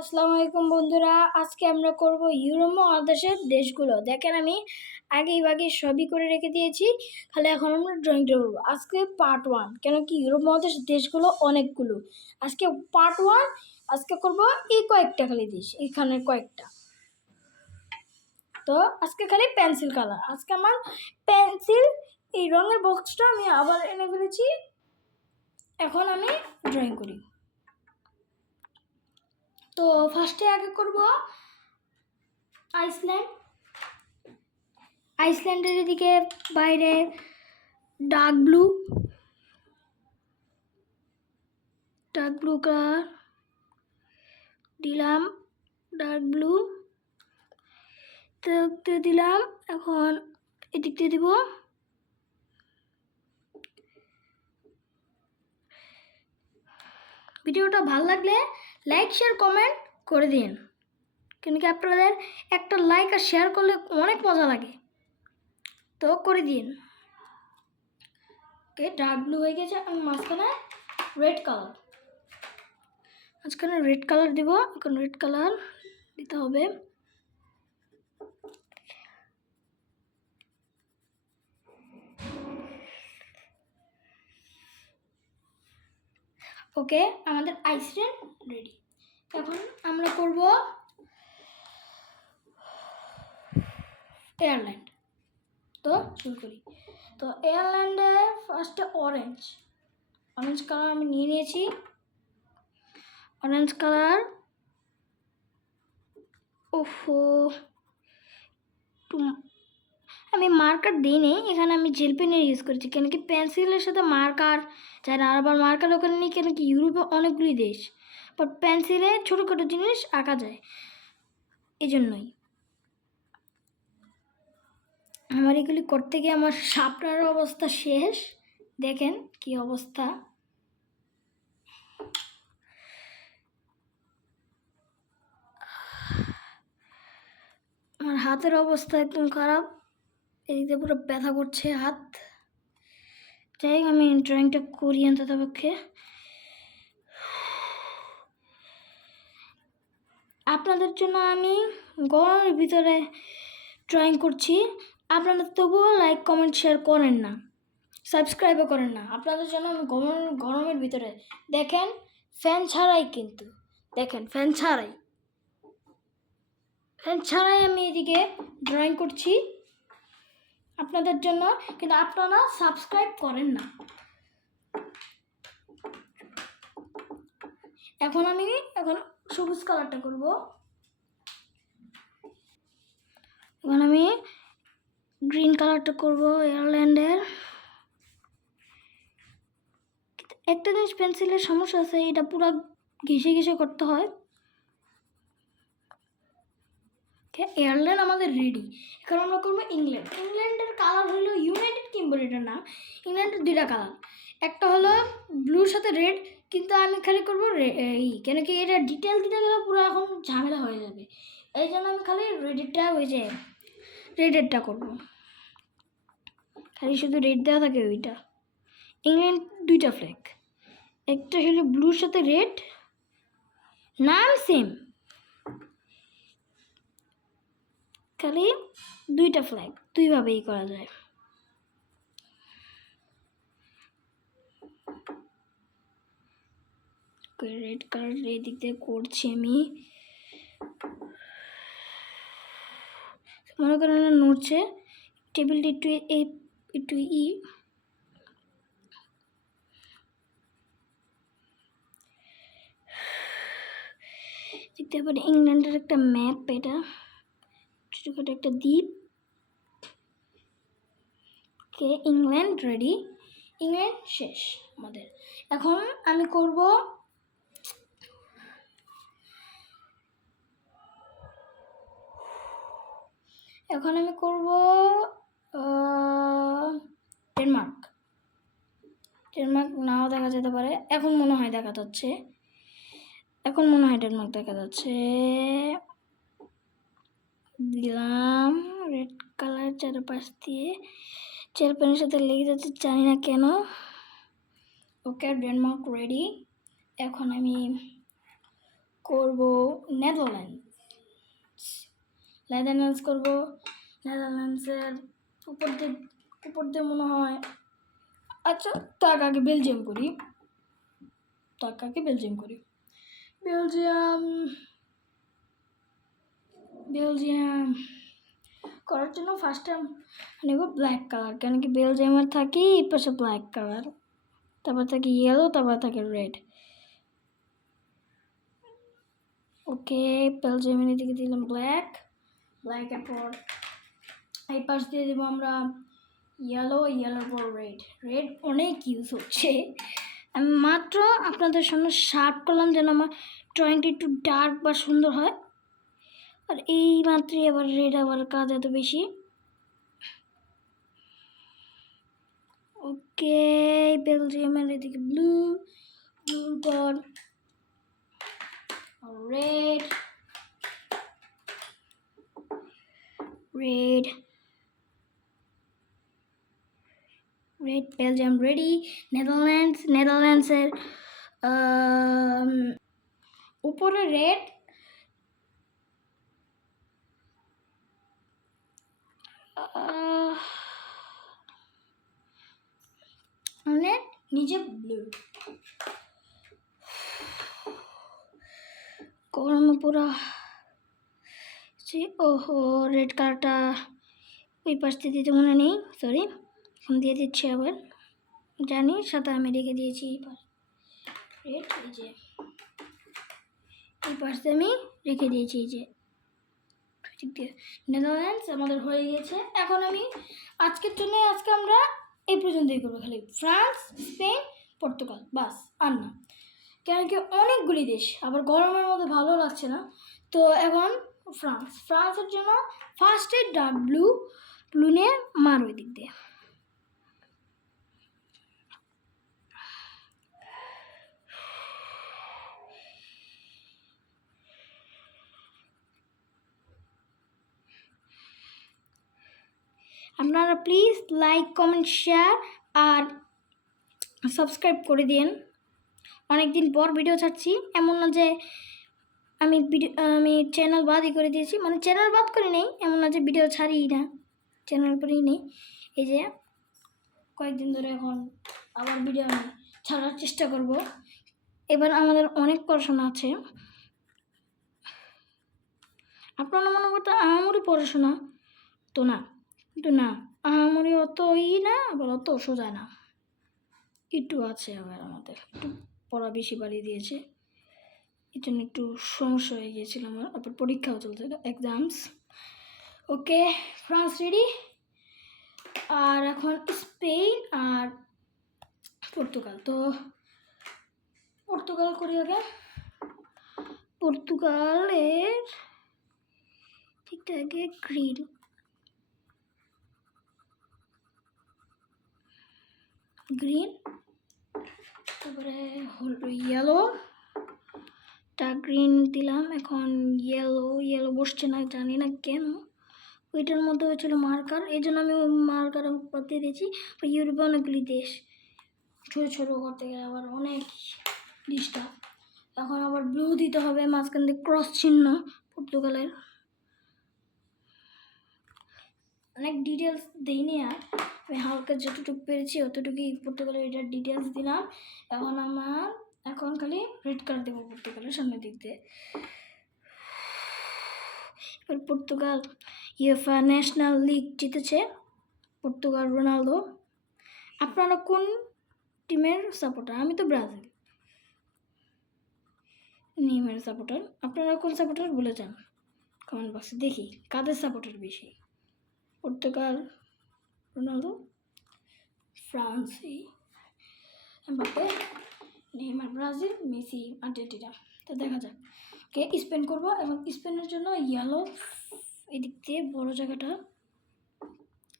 আসসালামু আলাইকুম বন্ধুরা, আজকে আমরা করব ইউরোপ মহাদেশের দেশগুলো। দেখেন আমি আগেই সবই করে রেখে দিয়েছি, খালি এখন আমরা ড্রয়িংটা করবো। আজকে পার্ট 1, কেন কি ইউরোপ মহাদেশের দেশগুলো অনেকগুলো। আজকে পার্ট 1 আজকে করব এই কয়েকটা খালি দেশ, এখানে কয়েকটা। তো আজকে খালি পেন্সিল কালার। আজকে আমার পেন্সিল এই রঙের বক্সটা আমি আবার এনে ফেলেছি, এখন আমি ড্রয়িং করি। তো ফার্স্টে আগে করব আইসল্যান্ডের এদিকে বাইরে ডার্ক ব্লু কালার দিলাম, ডার্ক ব্লু দিলাম। এখন এদিক দিয়ে দিব। ভিডিওটা ভালো লাগলে লাইক শেয়ার কমেন্ট করে দিন, কেন কি আপনাদের একটা লাইক আর শেয়ার করলে অনেক মজা লাগে, তো করে দিন। ওকে, ডার্ক ব্লু হয়ে গেছে। আমি মাঝখানে রেড কালার দিব। এখন রেড কালার দিতে হবে। ওকে, আমাদের আইসল্যান্ড রেডি। এখন আমরা করব এয়ারল্যান্ড। তো শুরু করি। তো এয়ারল্যান্ডে ফার্স্টে অরেঞ্জ কালার আমি নিয়ে নিয়েছি। অরেঞ্জ কালার, ওফো আমি মার্কার দিইনি, এখানে আমি জেল পেনের ইউজ করেছি, কেন কি পেন্সিলের সাথে মার্কার যায় না। আর আবার মার্কার ওখানে নেই, কেন কি ইউরোপে অনেকগুলি দেশ, বাট পেন্সিলে ছোটোখাটো জিনিস আঁকা যায়, এই জন্যই। আমার এগুলি করতে গিয়ে আমার শার্পনারের অবস্থা শেষ, দেখেন কি অবস্থা। আমার হাতের অবস্থা একদম খারাপ, এদিকে পুরো ব্যথা করছে হাত। যাই হোক, আমি ড্রয়িংটা করি অন্ততপক্ষে। আপনাদের জন্য আমি গরমের ভিতরে ড্রয়িং করছি, আপনারা তবুও লাইক কমেন্ট শেয়ার করেন না, সাবস্ক্রাইবও করেন না। আপনাদের জন্য আমি গরমের ভিতরে দেখেন, ফ্যান ছাড়াই, কিন্তু দেখেন ফ্যান ছাড়াই আমি এদিকে ড্রয়িং করছি আপনাদের জন্য, কিন্তু আপনারা সাবস্ক্রাইব করেন না। এখন সবুজ কালারটা করব। এখন আমি গ্রিন কালারটা করব এয়ারল্যান্ডের। একটা জিনিস পেন্সিলের সমস্যা আছে, এটা পুরো ঘেঁষে করতে হয়। এয়ারল্যান্ড আমাদের রেডি। এখন আমরা করবো ইংল্যান্ডের কালার হলো ইউনাইটেড কিংডম। এটার নাম ইংল্যান্ডের দুইটা কালার, একটা হলো ব্লুর সাথে রেড, কিন্তু আমি খালি করবো কেন কি এটা ডিটেল দিতে গেলে পুরো এখন ঝামেলা হয়ে যাবে, এই জন্য আমি খালি রেডেরটা করবো। খালি শুধু রেড দেওয়া থাকে ওইটা। ইংল্যান্ড দুইটা ফ্ল্যাগ, একটা হলো ব্লুর সাথে রেড, নাম সেম, খালি দুইটা ফ্ল্যাগ, দুইভাবেই করা যায়। রেড কালার এদিক দিয়ে করছি আমি, মনে করেন নড়ছে টেবিলটি একটু দেখতে পারি ইংল্যান্ডের একটা ম্যাপ, এটা ছোটখাটো একটা দ্বীপ। কে ইংল্যান্ড রেডি, ইংল্যান্ড শেষ আমাদের। এখন আমি করব ডেনমার্ক। নাও দেখা যেতে পারে, এখন মনে হয় দেখা যাচ্ছে, ডেনমার্ক দেখা যাচ্ছে। দিলাম রেড কালার চারপাশ দিয়ে, জেল পেনের সাথে লেগে যাচ্ছে, জানি না কেন। ওকে, ডেনমার্ক রেডি। এখন আমি করব নেদারল্যান্ডস করব। নেদারল্যান্ডসের উপর দিয়ে মনে হয়, আচ্ছা তার আগে বেলজিয়াম করি। বেলজিয়াম করার জন্য ফার্স্টে নেব ব্ল্যাক কালার, কেন কি বেলজিয়ামের থাকি এই পাশে ব্ল্যাক কালার, তারপর থাকে ইয়েলো, তারপর থাকে রেড। ওকে, বেলজিয়ামের দিকে দিলাম ব্ল্যাকের পর এই পাশ দিয়ে দেবো আমরা ইয়েলোর পর রেড অনেক ইউজ হচ্ছে। আমি মাত্র আপনাদের সামনে শার্প করলাম যেন আমার ড্রয়িংটা একটু ডার্ক বা সুন্দর হয়। আর এই মাত্রই আবার রেড আবার কাজ এত বেশি। ওকে, বেলজিয়ামের এদিকে ব্লুর পর রেড বেলজিয়াম রেডি। নেদারল্যান্ডসের উপরে রেড, মানে নিচে ব্লু। গরমে পুরো ওহো, রেড কালারটা ওই পাশ দিয়ে দিতে মনে নেই, সরি, এখন দিয়ে দিচ্ছি আবার। জানি সাথে আমি রেখে দিয়েছি রেড, এই যে এই পাশে আমি রেখে দিয়েছি, এই যে ঠিক দিয়ে। নেদারল্যান্ডস আমাদের হয়ে গেছে। এখন আমি আজকে আমরা এই পর্যন্তই করবো, খালি ফ্রান্স, স্পেন, পর্তুগাল, বাস আর না, কেন কি অনেকগুলি দেশ, আবার গরমের মধ্যে ভালো লাগছে না। তো এখন ফ্রান্সের জন্য ফার্স্টে ডার্ক ব্লু নিয়ে মার ওই দিক দিয়ে। আপনারা প্লিজ লাইক, কমেন্ট, শেয়ার আর সাবস্ক্রাইব করে দিন। অনেকদিন পর ভিডিও ছাড়ছি, এমন না যে আমি চ্যানেল বাদই করে দিয়েছি, মানে চ্যানেল বাদ করে নেই, এমন না যে ভিডিও ছাড়িই না, চ্যানেল করেই নেই। এই যে কয়েকদিন ধরে এখন আবার ভিডিও আমি ছাড়ার চেষ্টা করব। এবার আমাদের অনেক পড়াশোনা আছে। আপনারা মনে করতে আমারই পড়াশোনা তো না, কিন্তু না, আমারই অত না, আবার অত সোজা না, একটু আছে। আবার আমাদের একটু পড়া বেশি বাড়িয়ে দিয়েছে, এই জন্য একটু সমস্যা হয়ে গিয়েছিল আমার। আবার পরীক্ষাও চলছে, এক্সামস। ওকে, ফ্রান্স রেডি। আর এখন স্পেন আর পর্তুগাল। তো পর্তুগাল করি আগে। পর্তুগালের ঠিকঠাক আগে গ্রিন, তারপরে হলো ইয়েলো, গ্রিন দিলাম। এখন ইয়েলো বসছে না, জানি না কেন। ওইটার মধ্যে হয়েছিল মার্কার, এই জন্য আমি মার্কার দিয়ে দিয়েছি। ইউরোপে অনেকগুলি দেশ, ছোটো করতে গেলে আবার অনেক ডিস্টার্ব। এখন আবার ব্লু দিতে হবে, মাঝখান দিয়ে ক্রস চিহ্ন। পর্তুগালের অনেক ডিটেলস দিইনি, আর আমি হালকা যতটুকু পেরেছি অতটুকুই পর্তুগালের এটার ডিটেলস দিলাম। এখন খালি রেড কালার দেবো পর্তুগালের সামনের দিক দিয়ে। এবার পর্তুগাল ইউএফএ ন্যাশনাল লিগ জিতেছে, পর্তুগাল, রোনালদো। আপনারা কোন টিমের সাপোর্টার? আমি তো ব্রাজিল, নেইমারের সাপোর্টার। আপনারা কোন সাপোর্টার বলে যান কমেন্ট বক্সে, দেখি কাদের সাপোর্টার বেশি। Portugal, Ronaldo, France, Mbappe, Neymar Brazil, Messi Argentina. তো দেখা যাক কে স্পেন করবো। এবং স্পেনের জন্য ইয়েলো এদিক দিয়ে বড়ো জায়গাটা,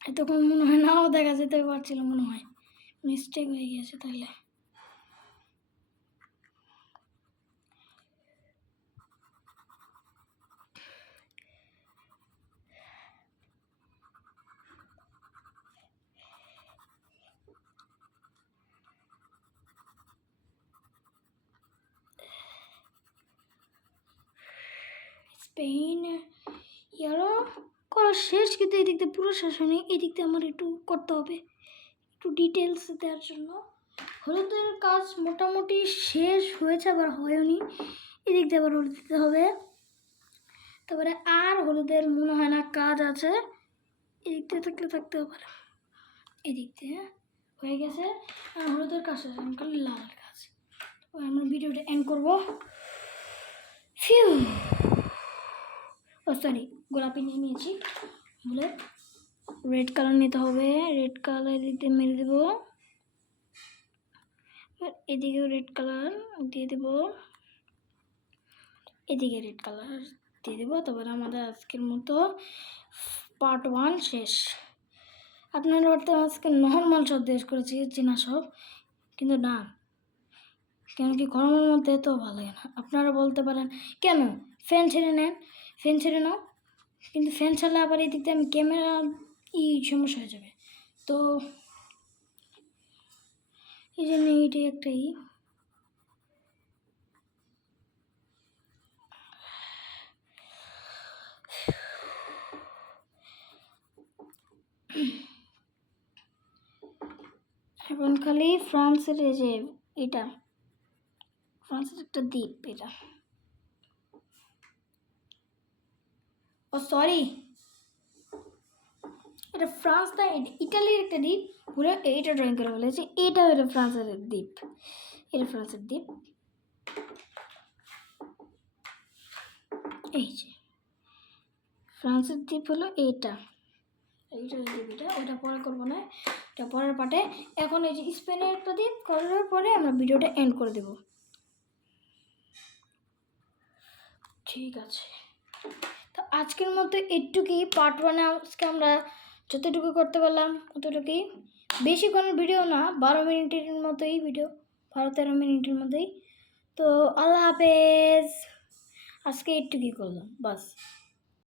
এতক্ষণ মনে হয় নাও দেখা যেতে পারছিল, মনে হয় মিস্টেক হয়ে গিয়েছে। তাহলে স্পেন ইয়েলো করা শেষ, কিন্তু এই দিক দিয়ে পুরো শেষ হয়নি। এই দিক দিয়ে আমার একটু করতে হবে, একটু ডিটেলস দেওয়ার জন্য। হলুদের কাজ মোটামুটি শেষ হয়েছে, আবার হয়নি। এদিক দিয়ে আবার হলুদ দিতে হবে। তারপরে আর হলুদের মনে হয় না কাজ আছে, এদিক দিয়ে থাকলে থাকতেও পারে। এদিক দিয়ে হয়ে গেছে, আর হলুদের কাজ আছে, খালি লাল কাজ। আমরা ভিডিওটা এন্ড করবো। ফিউ, ও সরি, গোলাপি নিয়ে নিয়েছি বলে রেড কালার নিতে হবে। রেড কালার দিতে মেরে দেবো, এদিকেও রেড কালার দিয়ে দেবো, এদিকে রেড কালার দিয়ে দেবো। তারপরে আমাদের আজকের মতো পার্ট 1 শেষ। আপনারা বলতে আজকে নর্মাল সব দেশ করেছি, চেনা সব, কিন্তু না, কেন কি গরমের মধ্যে তো ভালো লাগে না। আপনারা বলতে পারেন কেন ফ্যান ছেড়ে নেন, ফ্যান ছেড়ে নাও, কিন্তু ফ্যান ছাড়লে আবার এই দিক দিয়ে আমি ক্যামেরা সমস্যা হয়ে যাবে। তো এই জন্য এইটাই একটাই এখন খালি ফ্রান্সের এই যে এটা, ফ্রান্সের একটা দ্বীপ, এটা, ও সরি, এটা ফ্রান্স না, ইটালির একটা দ্বীপ। পুরো এইটা ড্রয়িং করে বলেছি, এটা হলো ফ্রান্সের দ্বীপ, এটা ফ্রান্সের দ্বীপ। এই যে ফ্রান্সের দ্বীপ হলো এইটা, এইটা দ্বীপ, এটা ওইটা পরে করবো না, এটা পরের পার্টে। এখন এই যে স্পেনের একটা দ্বীপ করার পরে আমরা ভিডিওটা এন্ড করে দেব। ঠিক আছে, তো আজকের মতো একটুকুই পার্ট 1। আজকে আমরা যতটুকু করতে পারলাম ততটুকুই, বেশিক্ষণের ভিডিও না, 12 মিনিটের মতোই ভিডিও, 12-13 মিনিটের মধ্যেই। তো আল্লাহ হাফেজ, আজকে একটুকুই করলাম বাস।